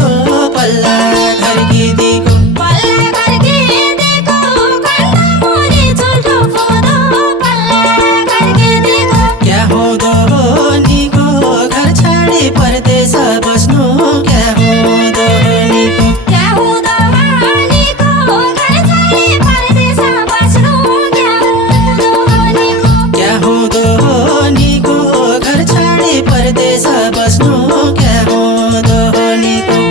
हुँदो पल्ला खर्किदिएको क्या हुँदो निको घर छाडी परदेश बस्नु क्या हुँदो निको क्या हुँदो निको घर छाडी परदेश बस्नु क्या हुँदो निको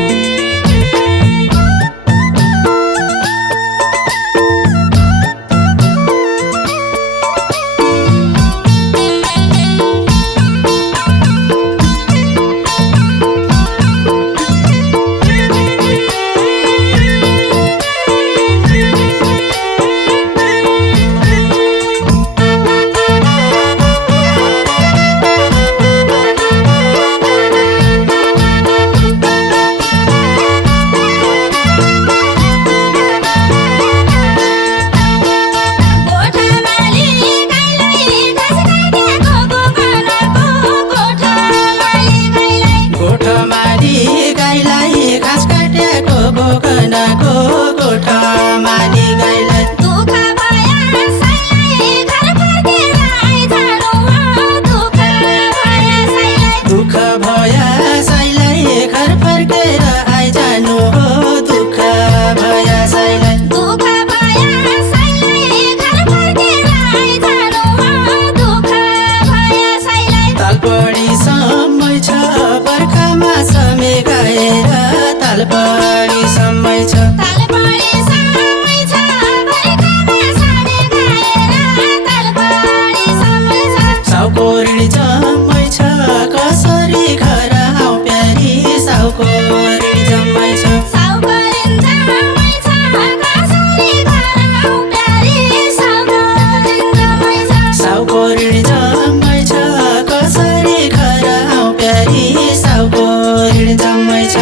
गोकर्णको गोठा माली गाईलाई दुःख भया साइलाई घर फर्केर आइजानु हो दुःख भया साइलाई तालपडी समय छ बर्खामा समेगाएर तालपडी समय छ साउको ऋण जम्मै छ कसरी घर आऊ प्यारी साउको ऋण जम्मै छ साउको ऋण जम्मै छ कसरी घर आऊ प्यारी साउको ऋण जम्मै छ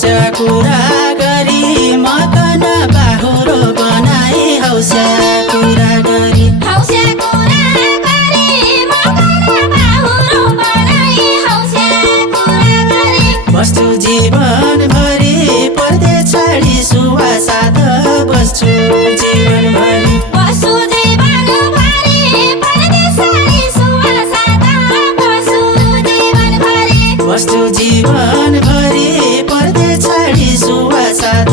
हौस्या कुरा गरी मकन बाहुरो बनाई हौस्या कुरा गरी बस्छु जीवनभरि परदेश छाडी सुवा साथ बस्छु जीवनभरि बस्छु जीवनभरि परदेश छाडी सुवा साथ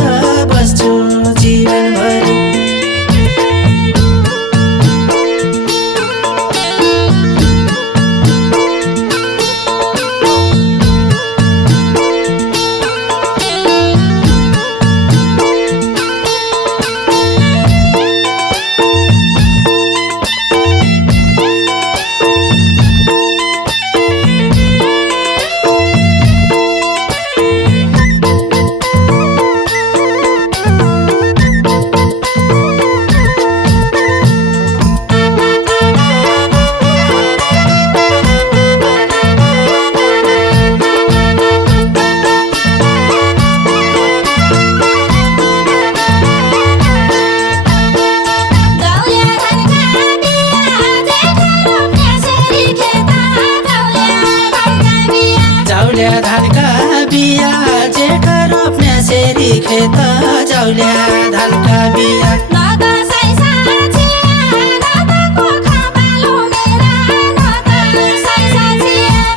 बस्छु जीवनभरि धानका बिया जेठ रोप्ने सेरी खेत जाउल्या धानका बिया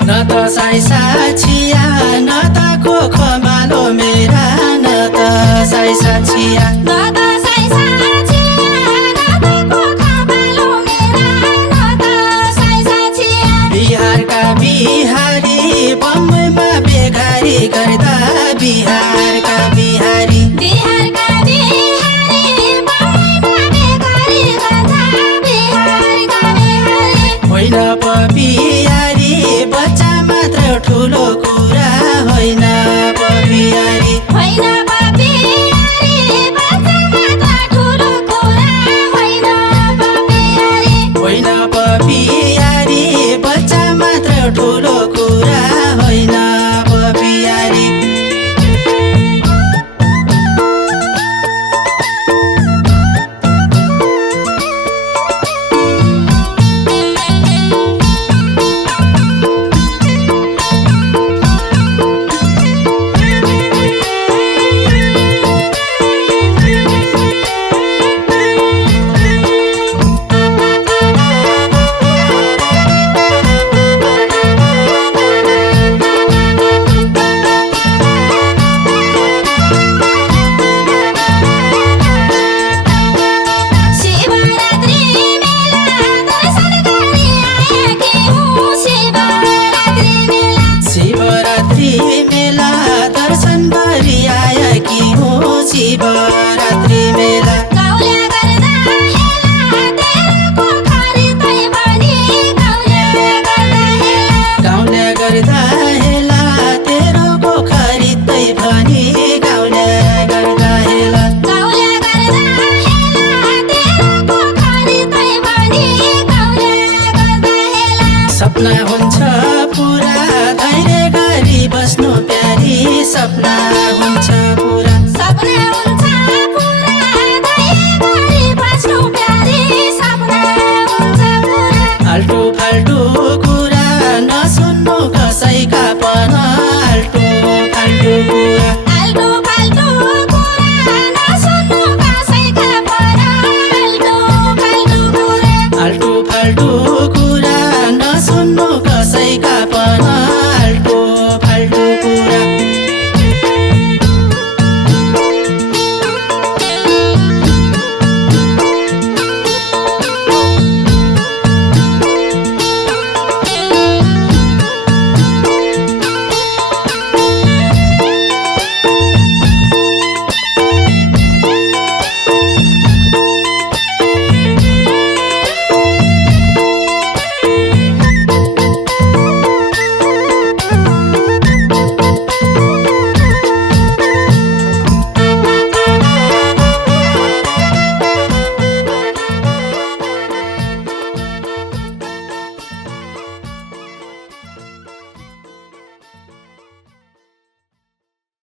न त साइसा छिया न त कोख मालो मेरा न त साइसा छिया बिहारका बिहारी बम्बईमा बेकारी गर्दा बिहारका बिहारी होइन पपियारी बच्चा मात्र ठुलो कुरा होइन पपियारी होइन पपियारी बच्चा मात्र ठुलो कुरा होइन पपियारी शिवरात्रि मेला गाउँले गर्दा हेला तेरो पोखरी तै भनी गाउँले गर्दा हेला सपना हुन्छ पुरा धैर्य गरी बस्नु प्यारी सपना हुन्छ पुरा